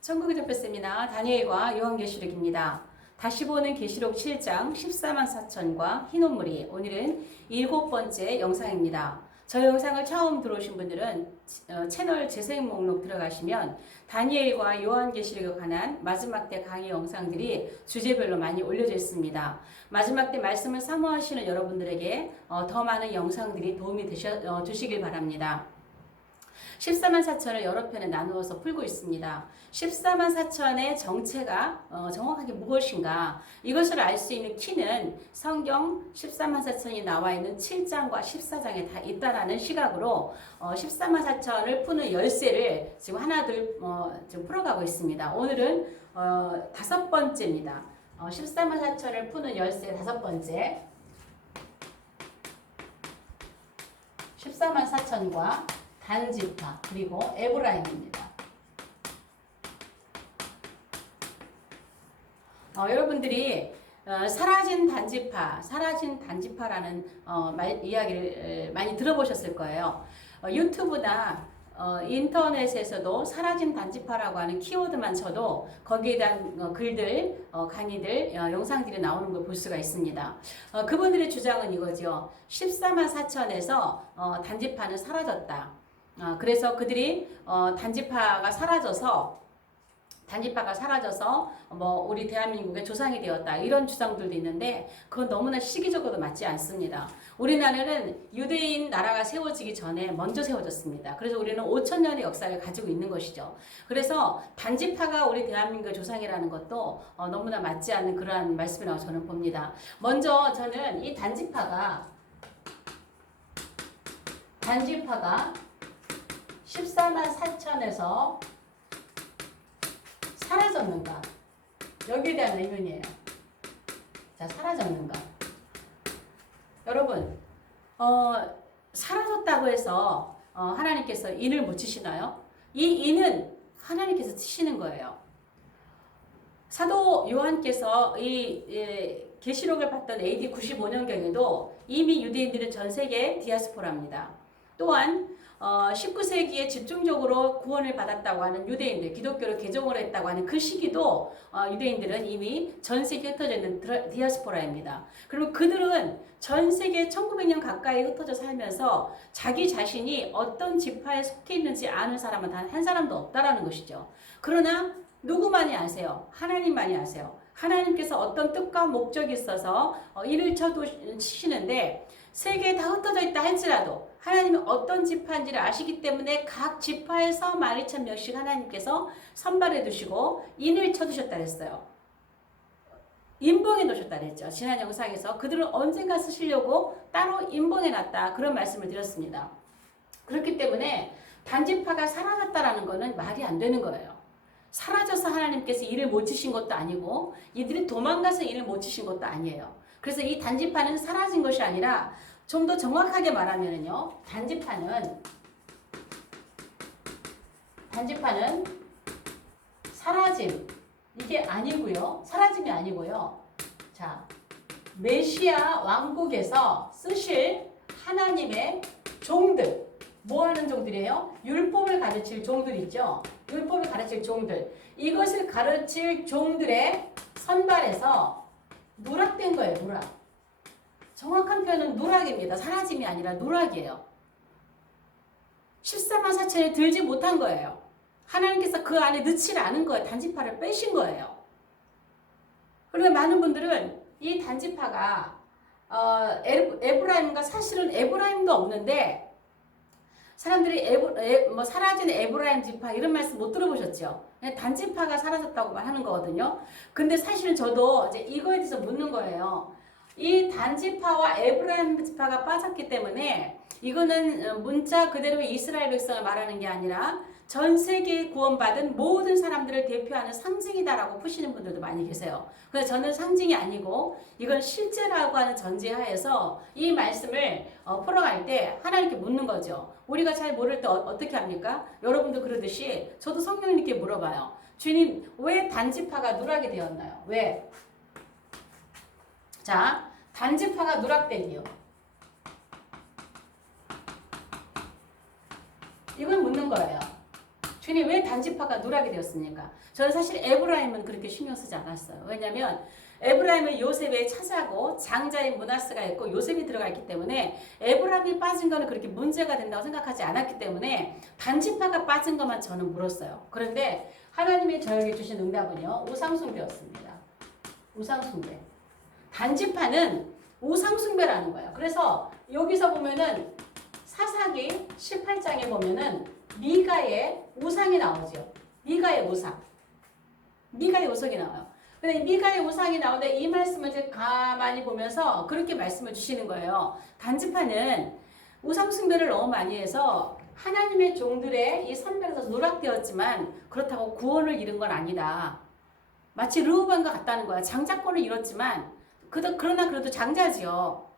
천국의 전표 세미나 다니엘과 요한계시록입니다. 다시 보는 계시록 7장 14만 4천과 흰옷무리. 오늘은 7번째 영상입니다. 저 영상을 처음 들어오신 분들은 채널 재생 목록 들어가시면 다니엘과 요한계시록에 관한 마지막 때 강의 영상들이 주제별로 많이 올려져 있습니다. 마지막 때 말씀을 사모하시는 여러분들에게 더 많은 영상들이 도움이 되시길 바랍니다. 14만 4천을 여러 편에 나누어서 풀고 있습니다. 14만 4천의 정체가 정확하게 무엇인가, 이것을 알 수 있는 키는 성경 14만 4천이 나와 있는 7장과 14장에 다 있다라는 시각으로 14만 4천을 푸는 열쇠를 지금 하나둘 지금 풀어가고 있습니다. 오늘은 5번째입니다. 14만 4천을 푸는 열쇠 5번째. 14만 4천과 단지파 그리고 에브라임입니다. 여러분들이 사라진 단지파라는 이야기를 많이 들어보셨을 거예요. 유튜브나 인터넷에서도 사라진 단지파라고 하는 키워드만 쳐도 거기에 대한 글들, 강의들, 영상들이 나오는 걸 볼 수가 있습니다. 그분들의 주장은 이거죠. 14만 4천에서 단지파는 사라졌다. 그래서 그들이 단지파가 사라져서 우리 대한민국의 조상이 되었다, 이런 주장들도 있는데 그건 너무나 시기적으로 맞지 않습니다. 우리나라는 유대인 나라가 세워지기 전에 먼저 세워졌습니다. 그래서 우리는 5,000년의 역사를 가지고 있는 것이죠. 그래서 단지파가 우리 대한민국의 조상이라는 것도 너무나 맞지 않는 그러한 말씀이라고 저는 봅니다. 먼저 저는 이 단지파가 14만 4천에서 사라졌는가? 여기에 대한 의문이에요. 자, 사라졌는가? 여러분, 사라졌다고 해서 하나님께서 인을 못 치시나요? 이 인은 하나님께서 치시는 거예요. 사도 요한께서 이 계시록을 봤던 AD 95년경에도 이미 유대인들은 전 세계 디아스포라입니다. 또한 19세기에 집중적으로 구원을 받았다고 하는 유대인들, 기독교로 개종을 했다고 하는 그 시기도 유대인들은 이미 전 세계에 흩어져 있는 디아스포라입니다. 그리고 그들은 전 세계 1900년 가까이 흩어져 살면서 자기 자신이 어떤 지파에 속해 있는지 아는 사람은 단 한 사람도 없다라는 것이죠. 그러나 누구만이 아세요? 하나님만이 아세요. 하나님께서 어떤 뜻과 목적이 있어서 이를 쳐두시는데 세계에 다 흩어져 있다 할지라도 하나님이 어떤 지파인지를 아시기 때문에 각 지파에서 12,000명씩 하나님께서 선발해 두시고 인을 쳐두셨다 했어요. 인봉해 놓으셨다 그랬죠. 지난 영상에서 그들을 언젠가 쓰시려고 따로 인봉해 놨다, 그런 말씀을 드렸습니다. 그렇기 때문에 단지파가 사라졌다라는 것은 말이 안 되는 거예요. 사라져서 하나님께서 일을 못 치신 것도 아니고 이들이 도망가서 일을 못 치신 것도 아니에요. 그래서 이 단지파는 사라진 것이 아니라 좀 더 정확하게 말하면요, 단지파는 사라짐, 이게 아니고요, 사라짐이 아니고요. 자, 메시아 왕국에서 쓰실 하나님의 종들, 뭐 하는 종들이에요? 율법을 가르칠 종들 있죠. 율법을 가르칠 종들, 이것을 가르칠 종들의 선발에서 누락된 거예요. 누락. 정확한 표현은 누락입니다. 사라짐이 아니라 누락이에요. 14만 4천에 들지 못한 거예요. 하나님께서 그 안에 넣지를 않은 거예요. 단지파를 빼신 거예요. 그런데 많은 분들은 이 단지파가 에브라임과, 사실은 에브라임도 없는데 사람들이 사라진 에브라임 지파 이런 말씀 못 들어보셨죠? 단지파가 사라졌다고 하는 거거든요. 근데 사실은 저도 이제 이거에 대해서 묻는 거예요. 이 단지파와 에브라임 지파가 빠졌기 때문에 이거는 문자 그대로 이스라엘 백성을 말하는 게 아니라 전 세계에 구원받은 모든 사람들을 대표하는 상징이다라고 푸시는 분들도 많이 계세요. 그래서 저는 상징이 아니고 이건 실제라고 하는 전제하에서 이 말씀을 풀어갈 때 하나님께 묻는 거죠. 우리가 잘 모를 때 어떻게 합니까? 여러분도 그러듯이 저도 성령님께 물어봐요. 주님, 왜 단지파가 누락이 되었나요? 왜? 자, 단지파가 누락된 이유. 이걸 묻는 거예요. 근데 왜 단지파가 누락이 되었습니까? 저는 사실 에브라임은 그렇게 신경 쓰지 않았어요. 왜냐하면 에브라임은 요셉의 차자고 장자인 므낫세가 있고 요셉이 들어가 있기 때문에 에브라임이 빠진 거는 그렇게 문제가 된다고 생각하지 않았기 때문에 단지파가 빠진 것만 저는 물었어요. 그런데 하나님이 저에게 주신 응답은요. 우상숭배였습니다. 우상숭배. 단지파는 우상숭배라는 거예요. 그래서 여기서 보면은 사사기 18장에 보면은 미가의 우상이 나오죠. 미가의 우상. 미가의 우상이 나와요. 근데 미가의 우상이 나오는데 이 말씀을 이제 가만히 보면서 그렇게 말씀을 주시는 거예요. 단지파는 우상숭배를 너무 많이 해서 하나님의 종들의 이 선배에서 누락되었지만 그렇다고 구원을 잃은 건 아니다. 마치 르호반과 같다는 거야. 장자권을 잃었지만 그러나 그래도 장자지요.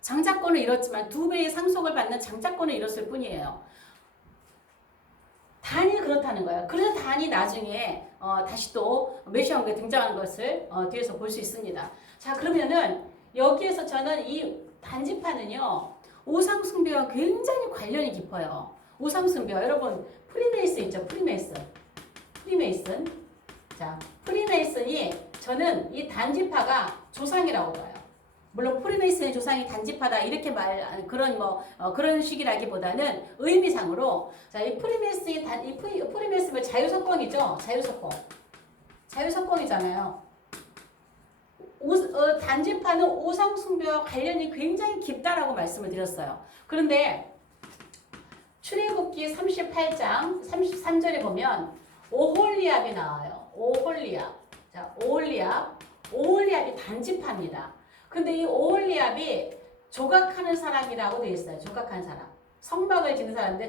장자권을 잃었지만 2배의 상속을 받는 장자권을 잃었을 뿐이에요. 단이 그렇다는 거예요. 그래서 단이 나중에 다시 또 메시아 왕국에 등장하는 것을 뒤에서 볼 수 있습니다. 자, 그러면은 여기에서 저는 이 단지파는요. 우상숭배와 굉장히 관련이 깊어요. 우상숭배와 여러분 프리메이슨 있죠? 프리메이슨. 자, 프리메이슨이 저는 이 단지파가 조상이라고 봐요. 물론 프리메이슨의 조상이 단지파다 이렇게 그런 식이라기보다는 의미상으로 자, 이 프리메이슨은 자유석공이죠. 자유석공이잖아요. 단지파는 우상숭배와 관련이 굉장히 깊다라고 말씀을 드렸어요. 그런데 출애굽기 38장 33절에 보면 오홀리압이 나와요. 자, 오홀리압이 단지파입니다. 근데 이 오홀리압이 조각하는 사람이라고 되어 있어요. 조각하는 사람. 성막을 짓는 사람인데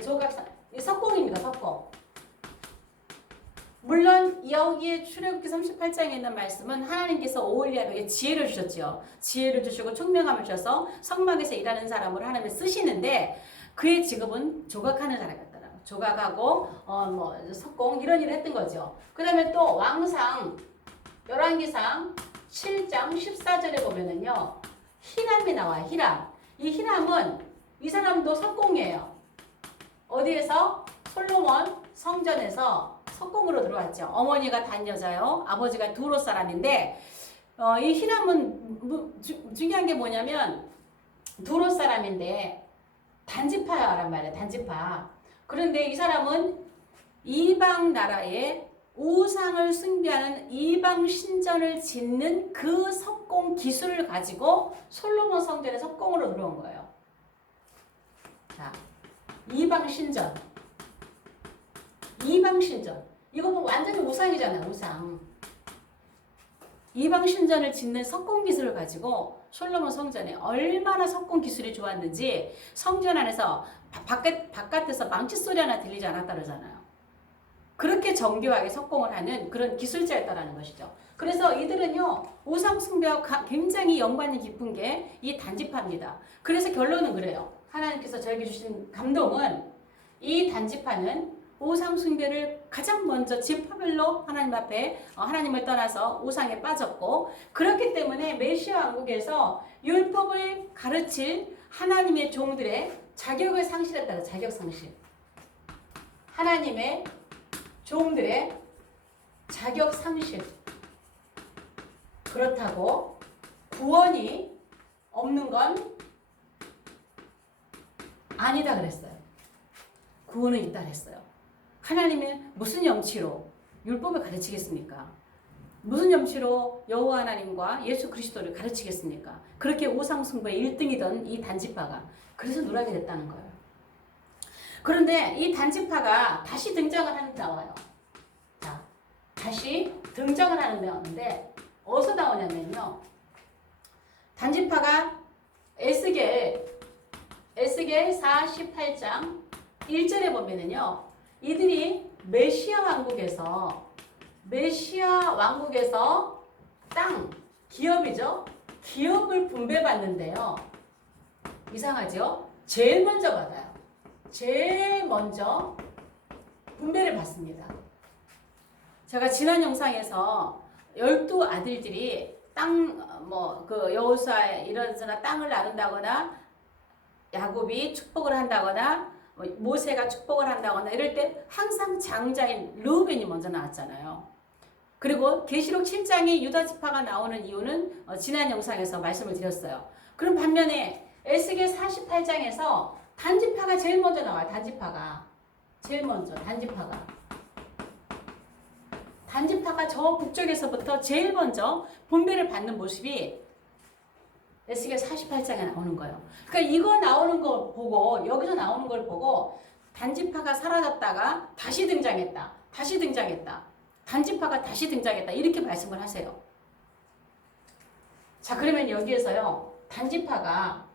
석공입니다. 석공. 물론 여기에 출애굽기 38장에 있는 말씀은 하나님께서 오홀리압에게 지혜를 주셨죠. 지혜를 주시고 총명함을 주셔서 성막에서 일하는 사람을 하나님이 쓰시는데 그의 직업은 조각하는 사람이었더라고요. 조각하고 석공 이런 일을 했던 거죠. 그 다음에 또 왕상 열왕기상 7장 14절에 보면은요. 히람이 나와요. 히람. 이 히람은 이 사람도 석공이에요. 어디에서? 솔로몬 성전에서 석공으로 들어왔죠. 어머니가 단 여자요. 아버지가 두로 사람인데 이 히람은 중요한 게 뭐냐면 두로 사람인데 단지파란 말이에요. 단지파. 그런데 이 사람은 이방 나라에 우상을 숭배하는 이방 신전을 짓는 그 석공 기술을 가지고 솔로몬 성전에 석공으로 들어온 거예요. 자, 이방 신전. 이거 뭐 완전히 우상이잖아요. 우상. 이방 신전을 짓는 석공 기술을 가지고 솔로몬 성전에 얼마나 석공 기술이 좋았는지 성전 안에서 바깥에서 망치 소리 하나 들리지 않았다 그러잖아요. 그렇게 정교하게 석공을 하는 그런 기술자였다라는 것이죠. 그래서 이들은요. 우상 숭배와 굉장히 연관이 깊은 게 이 단지파입니다. 그래서 결론은 그래요. 하나님께서 저에게 주신 감동은 이 단지파는 우상 숭배를 가장 먼저 지파별로 하나님 앞에 하나님을 떠나서 우상에 빠졌고 그렇기 때문에 메시아 왕국에서 율법을 가르칠 하나님의 종들의 자격을 상실했다는 자격 상실. 하나님의 종들의 자격 상실. 그렇다고 구원이 없는 건 아니다 그랬어요. 구원은 있다 그랬어요. 하나님은 무슨 염치로 율법을 가르치겠습니까? 무슨 염치로 여호와 하나님과 예수 그리스도를 가르치겠습니까? 그렇게 우상숭배의 1등이던 이 단지파가 그래서 누락이 됐다는 거예요. 그런데 이 단지파가 다시 등장을 하는 데 나와요. 자, 다시 등장을 하는 데 나오는데 어디서 나오냐면요. 단지파가 에스겔 48장 1절에 보면은요. 이들이 메시아 왕국에서 땅, 기업이죠. 기업을 분배받는데요. 이상하죠? 제일 먼저 받아요. 제일 먼저 분배를 받습니다. 제가 지난 영상에서 12아들들이 여호수아 이러저러 땅을 나눈다거나 야곱이 축복을 한다거나 모세가 축복을 한다거나 이럴 때 항상 장자인 르우벤이 먼저 나왔잖아요. 그리고 계시록 7장에 유다 지파가 나오는 이유는 지난 영상에서 말씀을 드렸어요. 그럼 반면에 에스겔 48장에서 단지파가 제일 먼저 나와요. 단지파가 제일 먼저 단지파가 저 북쪽에서부터 제일 먼저 분배를 받는 모습이 에스겔 48장에 나오는 거예요. 그러니까 이거 나오는 걸 보고 여기서 나오는 걸 보고 단지파가 사라졌다가 다시 등장했다. 단지파가 다시 등장했다. 이렇게 말씀을 하세요. 자, 그러면 여기에서요. 단지파가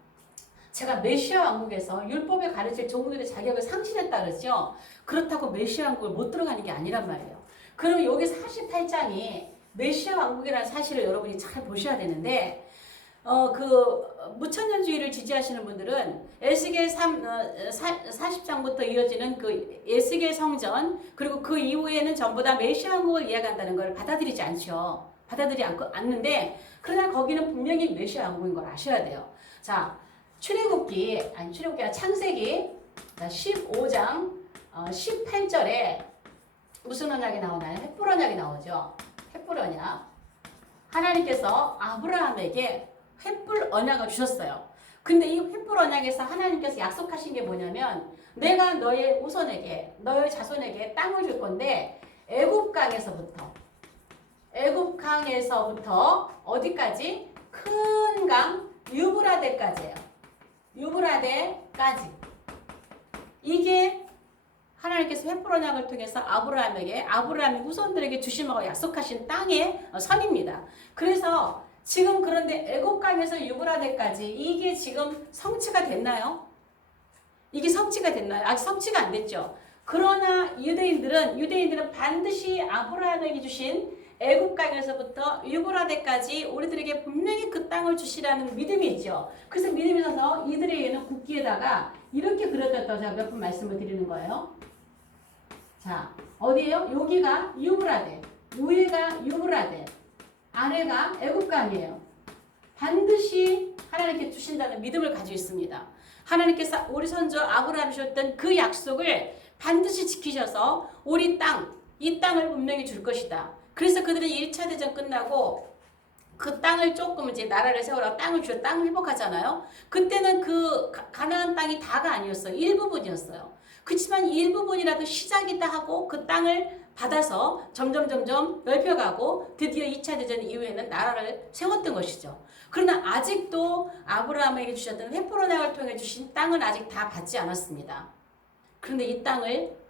제가 메시아 왕국에서 율법에 가르칠 종들의 자격을 상실했다 그러죠. 그렇다고 메시아 왕국을 못 들어가는 게 아니란 말이에요. 그럼 여기 48장이 메시아 왕국이라는 사실을 여러분이 잘 보셔야 되는데 무천년주의를 지지하시는 분들은 에스겔 40장부터 이어지는 그 에스겔 성전 그리고 그 이후에는 전부 다 메시아 왕국을 이야기한다는 걸 받아들이지 않는데 그러나 거기는 분명히 메시아 왕국인 걸 아셔야 돼요. 자, 출애굽기가 창세기 15장 18절에 무슨 언약이 나오나요? 횃불 언약이 나오죠. 횃불 언약. 하나님께서 아브라함에게 횃불 언약을 주셨어요. 근데 이 횃불 언약에서 하나님께서 약속하신 게 뭐냐면 내가 너의 후손에게 너의 자손에게 땅을 줄 건데 애굽강에서부터 어디까지? 큰 강 유브라데까지예요. 유브라데까지. 이게 하나님께서 횃불 언약을 통해서 아브라함의 후손들에게 주시라고 약속하신 땅의 선입니다. 그래서 지금 그런데 애굽강에서 유브라데까지 이게 지금 성취가 됐나요? 아직 성취가 안 됐죠. 그러나 유대인들은 반드시 아브라함에게 주신 애굽강에서부터 유브라데까지 우리들에게 분명히 그 땅을 주시라는 믿음이 있죠. 그래서 믿음이 있어서 이들에게는 국기에다가 이렇게 그려졌다고 제가 몇 번 말씀을 드리는 거예요. 자, 어디예요? 여기가 유브라데, 위에가 유브라데, 아래가 애굽강이에요. 반드시 하나님께 주신다는 믿음을 가지고 있습니다. 하나님께서 우리 선조 아브라함이 주셨던 그 약속을 반드시 지키셔서 이 땅을 분명히 줄 것이다. 그래서 그들은 1차 대전 끝나고 그 땅을 조금 이제 나라를 세우라고 땅을 회복하잖아요. 그때는 그 가나안 땅이 다가 아니었어요. 일부분이었어요. 그렇지만 일부분이라도 시작이다 하고 그 땅을 받아서 점점 넓혀가고 드디어 2차 대전 이후에는 나라를 세웠던 것이죠. 그러나 아직도 아브라함에게 주셨던 횃불 언약을 통해 주신 땅은 아직 다 받지 않았습니다. 그런데 이 땅을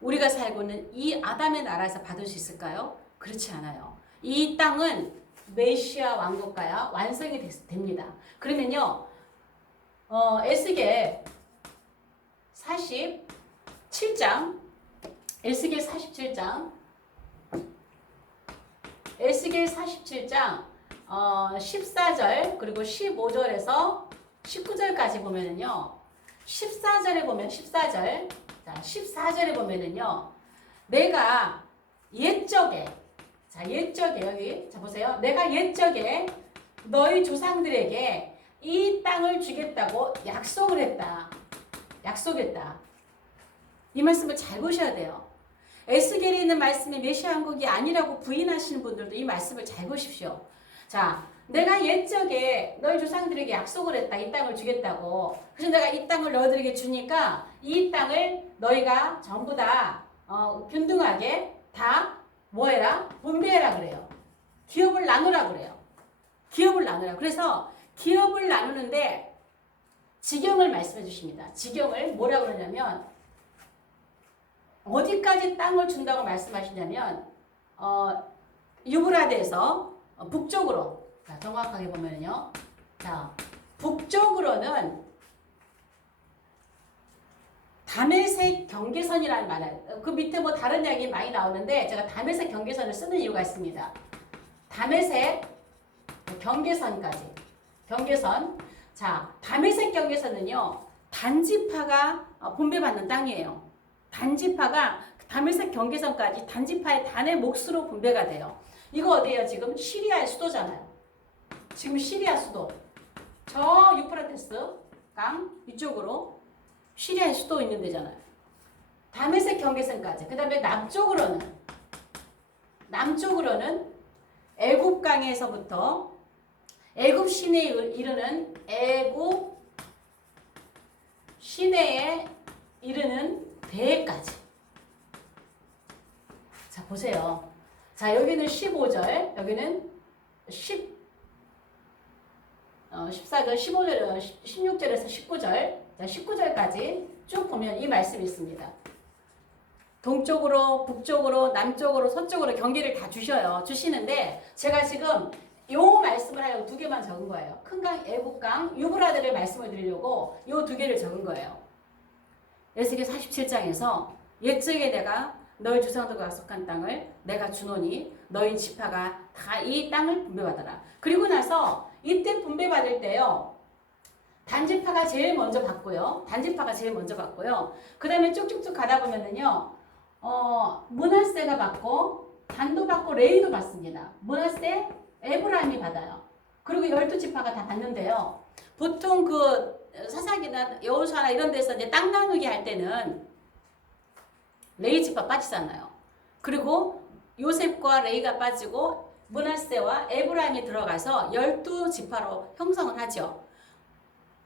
우리가 살고 있는 이 아담의 나라에서 받을 수 있을까요? 그렇지 않아요. 이 땅은 메시아 왕국가야 완성이 됩니다. 그러면요, 에스겔 47장, 에스겔 47장 14절 그리고 15절에서 19절까지 보면은요, 14절에 보면은요, 내가 옛적에 여기 보세요. 내가 옛적에 너희 조상들에게 이 땅을 주겠다고 약속했다. 이 말씀을 잘 보셔야 돼요. 에스겔에 있는 말씀이 메시아 왕국이 아니라고 부인하시는 분들도 이 말씀을 잘 보십시오. 자, 내가 옛적에 너희 조상들에게 약속을 했다. 이 땅을 주겠다고. 그래서 내가 이 땅을 너희들에게 주니까 이 땅을 너희가 전부 다 균등하게 다 뭐해라? 분배해라 그래요. 기업을 나누라 그래요. 그래서 기업을 나누는데 지경을 말씀해 주십니다. 지경을 뭐라고 그러냐면 어디까지 땅을 준다고 말씀하시냐면 유브라데에서 북쪽으로, 자, 정확하게 보면요, 자, 북쪽으로는 다메섹 경계선이라는 말을, 그 밑에 뭐 다른 이야기 많이 나오는데 제가 다메섹 경계선을 쓰는 이유가 있습니다. 다메섹 경계선까지. 자, 다메섹 경계선은요, 단지파가 분배받는 땅이에요. 단지파가 다메섹 경계선까지 단지파의 단의 몫으로 분배가 돼요. 이거 어디예요? 지금 시리아의 수도잖아요. 지금 시리아 수도. 저 유프라테스 강 이쪽으로 시리아의 수도 있는 데잖아요. 다메섹 경계선까지. 그 다음에 남쪽으로는 애굽강에서부터 애굽 시내에 이르는 애굽 시내에 이르는 배까지. 자, 보세요. 자, 여기는 15절, 여기는 14절, 15절, 16절에서 19절, 자, 19절까지 쭉 보면 이 말씀이 있습니다. 동쪽으로, 북쪽으로, 남쪽으로, 서쪽으로 경계를 다 주시는데 제가 지금 요 말씀을 하려고 두 개만 적은 거예요. 큰강, 애국강, 유브라데를 말씀을 드리려고 요 두 개를 적은 거예요. 에스겔 47장에서 옛적에 내가 너희 조상들과 약속한 땅을 내가 주노니 너희 지파가 다 이 땅을 분배받아라. 그리고 나서 이때 분배받을 때요. 단지파가 제일 먼저 받고요. 그 다음에 쭉쭉쭉 가다 보면은요. 므낫세가 받고 단도 받고 레위도 받습니다. 므낫세, 에브라임이 받아요. 그리고 12지파가 다 받는데요. 보통 그 사사기나 여호수아나 이런 데서 이제 땅 나누기 할 때는 레위 지파 빠지잖아요. 그리고 요셉과 레위가 빠지고 므낫세와 에브라임이 들어가서 12지파로 형성을 하죠.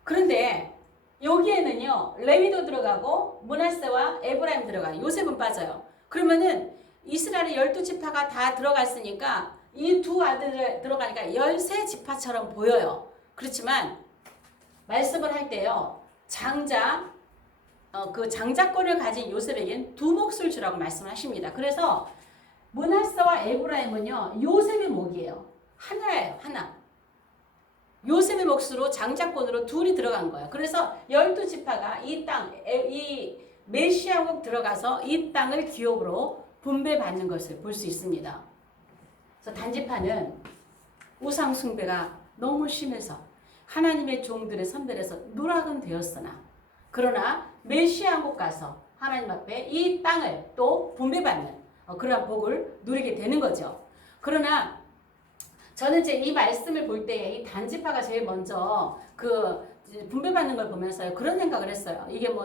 그런데 여기에는요. 레위도 들어가고 므낫세와 에브라임 들어가요. 요셉은 빠져요. 그러면은 이스라엘의 12지파가 다 들어갔으니까 이 두 아들을 들어가니까 13지파처럼 보여요. 그렇지만 말씀을 할 때요. 그 장자권을 가진 요셉에겐 두 몫을 주라고 말씀하십니다. 그래서 므낫세와 에브라임은요. 요셉의 몫이에요. 하나예요. 하나. 요셉의 몫으로 장자권으로 둘이 들어간 거예요. 그래서 12지파가 이 땅, 이 메시아국 들어가서 이 땅을 기업으로 분배받는 것을 볼 수 있습니다. 그래서 단지파는 우상 숭배가 너무 심해서 하나님의 종들의 선별에서 누락은 되었으나 그러나 메시아국 가서 하나님 앞에 이 땅을 또 분배받는 그러한 복을 누리게 되는 거죠. 그러나 저는 이제 이 말씀을 볼 때에 이 단지파가 제일 먼저 그 분배받는 걸 보면서요. 그런 생각을 했어요. 이게 뭐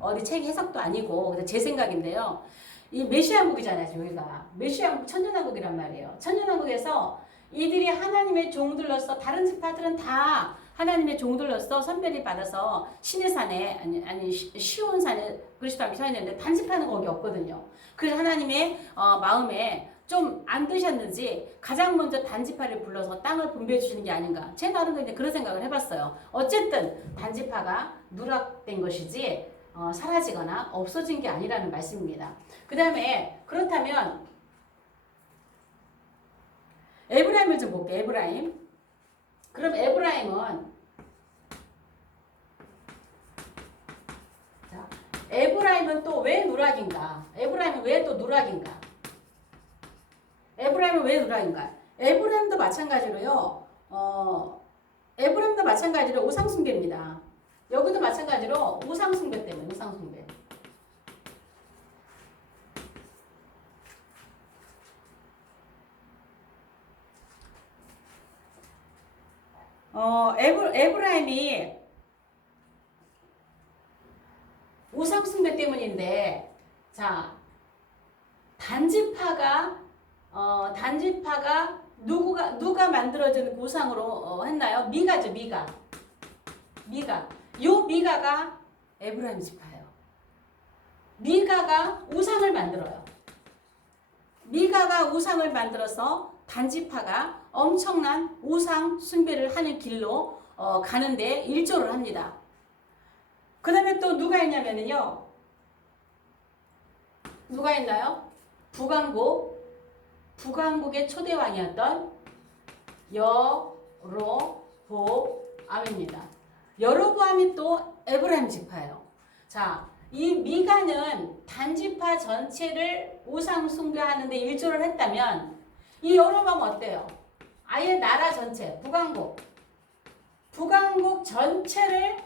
어디 책 해석도 아니고 제 생각인데요. 이 메시아국이잖아요. 여기가. 메시아국 천년왕국이란 말이에요. 천년왕국에서 이들이 하나님의 종들로서 다른 지파들은 다 하나님의 종들로서 선별이 받아서 시내산에 아니 시온산에 그리스도함이 서 있는데 단지파는 거기 없거든요. 그래서 하나님의 마음에 좀 안 드셨는지 가장 먼저 단지파를 불러서 땅을 분배해 주시는 게 아닌가. 제 나름대로 이제 그런 생각을 해봤어요. 어쨌든 단지파가 누락된 것이지 사라지거나 없어진 게 아니라는 말씀입니다. 그 다음에 그렇다면 에브라임을 좀 볼게요. 에브라임. 그럼 에브라임은 또 왜 누락인가? 에브라임은 왜 또 누락인가? 에브라임은 왜 누락인가? 에브라임도 마찬가지로요. 에브라임도 마찬가지로 우상숭배입니다. 여기도 마찬가지로 우상숭배 때문에 우상숭배. 에브라임이 우상숭배 때문인데, 자, 단지파가 누가 만들어진 우상으로 했나요? 미가죠, 미가. 요 미가가 에브라임 지파예요. 미가가 우상을 만들어요. 미가가 우상을 만들어서 단지파가 엄청난 우상 숭배를 하는 길로 가는데 일조를 합니다. 그 다음에 또 누가 있냐면요. 누가 있나요? 북왕국의 초대왕이었던 여로보암입니다. 여로보암이 또 에브라임 지파예요. 자, 이 미가는 단지파 전체를 우상 숭배하는데 일조를 했다면 이 여로보암은 어때요? 아예 나라 전체, 북왕국 전체를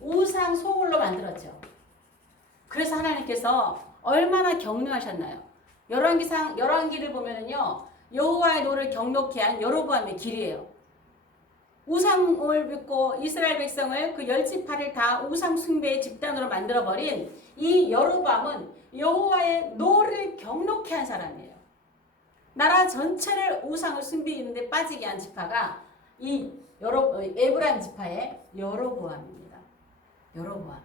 우상 소굴로 만들었죠. 그래서 하나님께서 얼마나 격려하셨나요? 열왕기를 보면은요, 여호와의 노를 경록케 한 여로보암의 길이에요. 우상을 믿고 이스라엘 백성을 그 열 지파를 다 우상 숭배의 집단으로 만들어 버린 이 여로보암은 여호와의 노를 경록케 한 사람이에요. 나라 전체를 우상을 숭배하는데 빠지게 한 지파가 이 에브라임 지파의 여로보암입니다. 여로보암.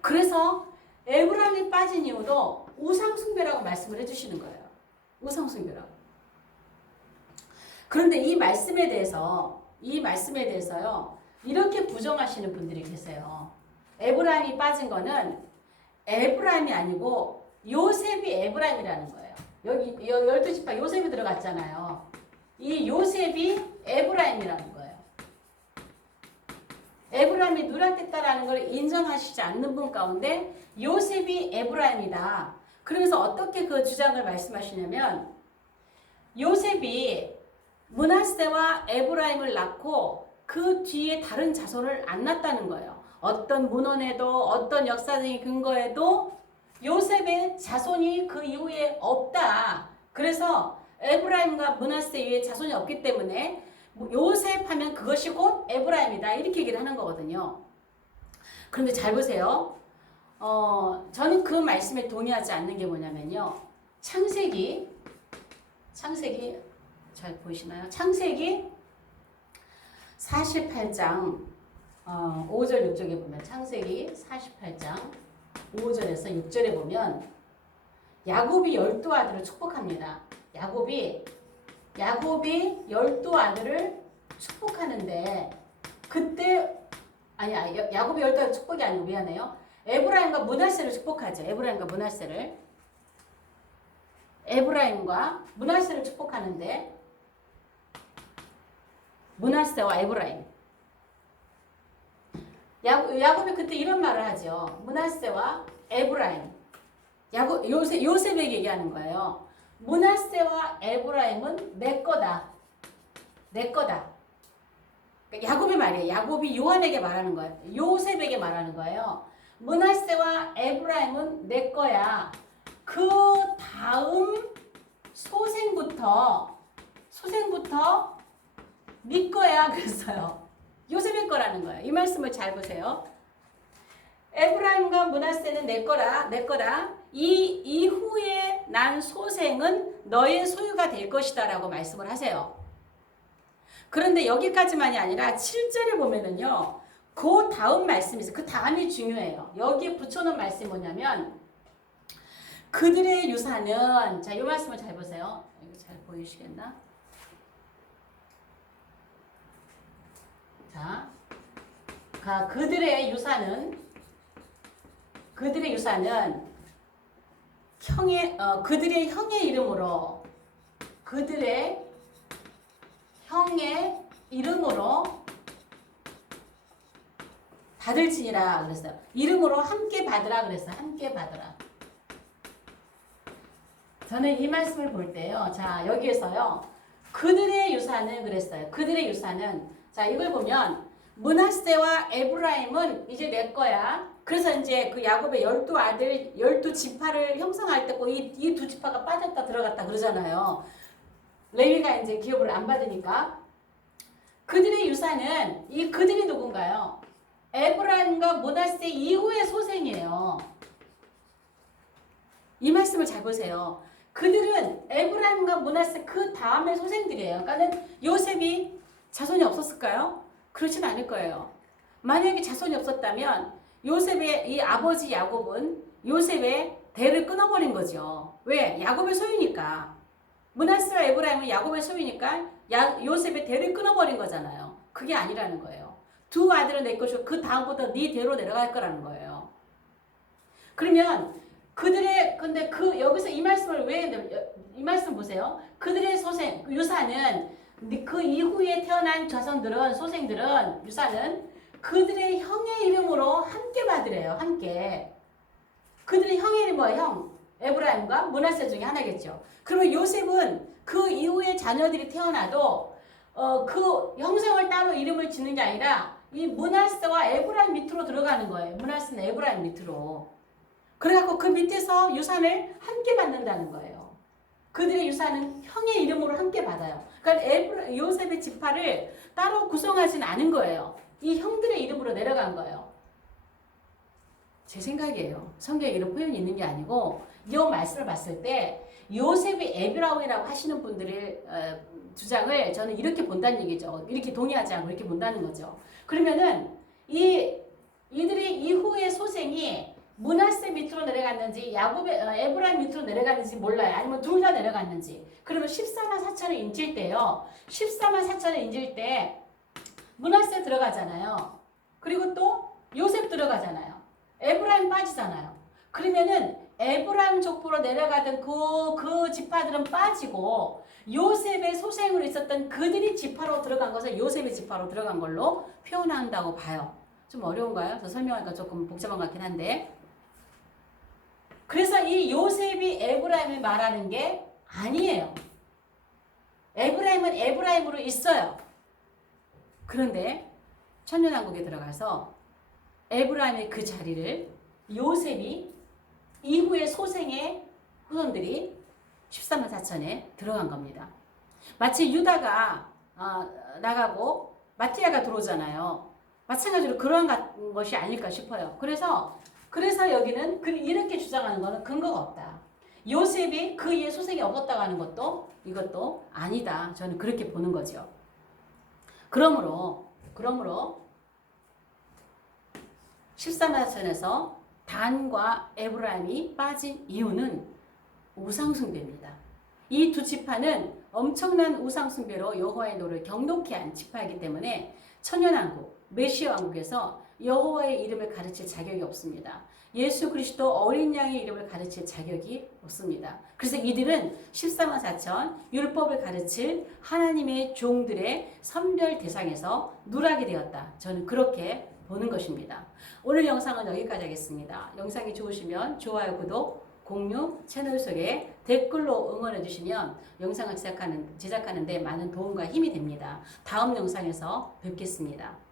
그래서 에브라임이 빠진 이유도 우상 숭배라고 말씀을 해주시는 거예요. 우상 숭배라고. 그런데 이 말씀에 대해서요, 이렇게 부정하시는 분들이 계세요. 에브라임이 빠진 거는 에브라임이 아니고 요셉이 에브라임이라는 거예요. 여기 12지파 요셉이 들어갔잖아요. 이 요셉이 에브라임이라는 거예요. 에브라임이 누락됐다라는 걸 인정하시지 않는 분 가운데 요셉이 에브라임이다. 그러면서 어떻게 그 주장을 말씀하시냐면 요셉이 므낫세와 에브라임을 낳고 그 뒤에 다른 자손을 안 낳았다는 거예요. 어떤 문헌에도 어떤 역사적인 근거에도 요셉의 자손이 그 이후에 없다. 그래서 에브라임과 므낫세 이후에 자손이 없기 때문에 요셉 하면 그것이 곧 에브라임이다. 이렇게 얘기를 하는 거거든요. 그런데 잘 보세요. 저는 그 말씀에 동의하지 않는 게 뭐냐면요. 창세기 잘 보이시나요? 창세기 48장 5절 6절에 보면 창세기 48장 5절에서 6절에 보면 야곱이 12아들을 축복합니다. 야곱이 12아들을 축복하는데 그때 야곱이 12아들 축복이 아니고 미안해요. 에브라임과 므낫세를 축복하죠. 에브라임과 므낫세를 축복하는데 므낫세와 에브라임. 야곱이 그때 이런 말을 하죠. 므낫세와 에브라임. 요셉에게 얘기하는 거예요. 므낫세와 에브라임은 내 거다. 야곱이 말이에요. 야곱이 요한에게 말하는 거예요. 요셉에게 말하는 거예요. 므낫세와 에브라임은 내 거야. 그 다음 소생부터 네 거야 그랬어요. 요셉의 거라는 거예요. 이 말씀을 잘 보세요. 에브라임과 므낫세는 내 거라. 이 이후에 난 소생은 너의 소유가 될 것이다 라고 말씀을 하세요. 그런데 여기까지만이 아니라 7절에 보면은요. 그 다음 말씀이 있어요. 그 다음이 중요해요. 여기에 붙여놓은 말씀이 뭐냐면 그들의 유산은 자, 이 말씀을 잘 보세요. 이거 잘 보이시겠나? 자, 그들의 유산은 그들의 형의 이름으로 받을지니라 그랬어요. 이름으로 함께 받으라 그랬어요. 함께 받으라. 저는 이 말씀을 볼 때요. 자, 여기에서요. 그들의 유산은 그랬어요. 그들의 유산은 자, 이걸 보면 므낫세와 에브라임은 이제 내 거야. 그래서 이제 그 야곱의 12아들 12지파를 형성할 때 꼭 이 두 지파가 빠졌다 들어갔다 그러잖아요. 레위가 이제 기업을 안 받으니까 그들의 유산은 이 그들이 누군가요? 에브라임과 므낫세 이후의 소생이에요. 이 말씀을 잘 보세요. 그들은 에브라임과 므낫세 그 다음의 소생들이에요. 그러니까 요셉이 자손이 없었을까요? 그렇진 않을 거예요. 만약에 자손이 없었다면 요셉의 이 아버지 야곱은 요셉의 대를 끊어버린 거죠. 왜? 야곱의 소유니까. 므낫세와 에브라임은 야곱의 소유니까 요셉의 대를 끊어버린 거잖아요. 그게 아니라는 거예요. 두 아들은 내 것이고 그 다음부터 네 대로 내려갈 거라는 거예요. 그러면 근데 여기서 이 말씀을 이 말씀 보세요. 그들의 유산은 그 이후에 태어난 소생들은 유산은 그들의 형의 이름으로 함께 받으래요. 함께. 그들의 형의 이름이 뭐예요? 형. 에브라임과 므낫세 중에 하나겠죠. 그러면 요셉은 그 이후에 자녀들이 태어나도 그 형상을 따로 이름을 짓는 게 아니라 이 므낫세와 에브라임 밑으로 들어가는 거예요. 므낫세는 에브라임 밑으로. 그래갖고 그 밑에서 유산을 함께 받는다는 거예요. 그들의 유산은 형의 이름으로 함께 받아요. 그러니까 요셉의 지파를 따로 구성하진 않은 거예요. 이 형들의 이름으로 내려간 거예요. 제 생각이에요. 성경에 이런 표현이 있는 게 아니고 이 말씀을 봤을 때 요셉이 에브라임이라고 하시는 분들의 주장을 저는 이렇게 본다는 얘기죠. 이렇게 동의하지 않고 이렇게 본다는 거죠. 그러면은 이들이 이후의 소생이 므낫세 밑으로 내려갔는지 에브라임 밑으로 내려갔는지 몰라요. 아니면 둘 다 내려갔는지. 그러면 14만 4천을 인칠 때요. 14만 4천을 인칠 때 므낫세 들어가잖아요. 그리고 또 요셉 들어가잖아요. 에브라임 빠지잖아요. 그러면은 에브라임 족보로 내려가던 그 지파들은 빠지고 요셉의 소생으로 있었던 그들이 지파로 들어간 것을 요셉의 지파로 들어간 걸로 표현한다고 봐요. 좀 어려운가요? 저 설명하니까 조금 복잡한 것 같긴 한데. 그래서 이 요셉이 에브라임을 말하는 게 아니에요. 에브라임은 에브라임으로 있어요. 그런데 천년왕국에 들어가서 에브라임의 그 자리를 요셉이 이후의 소생의 후손들이 14만 4천에 들어간 겁니다. 마치 유다가 나가고 마티아가 들어오잖아요. 마찬가지로 그런 것이 아닐까 싶어요. 그래서 여기는 이렇게 주장하는 것은 근거가 없다. 요셉이 그 이에 소생이 없었다고 하는 것도 이것도 아니다. 저는 그렇게 보는 거죠. 그러므로 14만 4천에서 단과 에브라임이 빠진 이유는 우상숭배입니다. 이 두 지파는 엄청난 우상숭배로 여호와의 노를 경록히 한 지파이기 때문에 천년왕국, 메시아 왕국에서 여호와의 이름을 가르칠 자격이 없습니다. 예수 그리스도 어린 양의 이름을 가르칠 자격이 없습니다. 그래서 이들은 14만 4천 율법을 가르칠 하나님의 종들의 선별 대상에서 누락이 되었다. 저는 그렇게 보는 것입니다. 오늘 영상은 여기까지 하겠습니다. 영상이 좋으시면 좋아요, 구독, 공유, 채널 속에 댓글로 응원해 주시면 영상을 제작하는 데 많은 도움과 힘이 됩니다. 다음 영상에서 뵙겠습니다.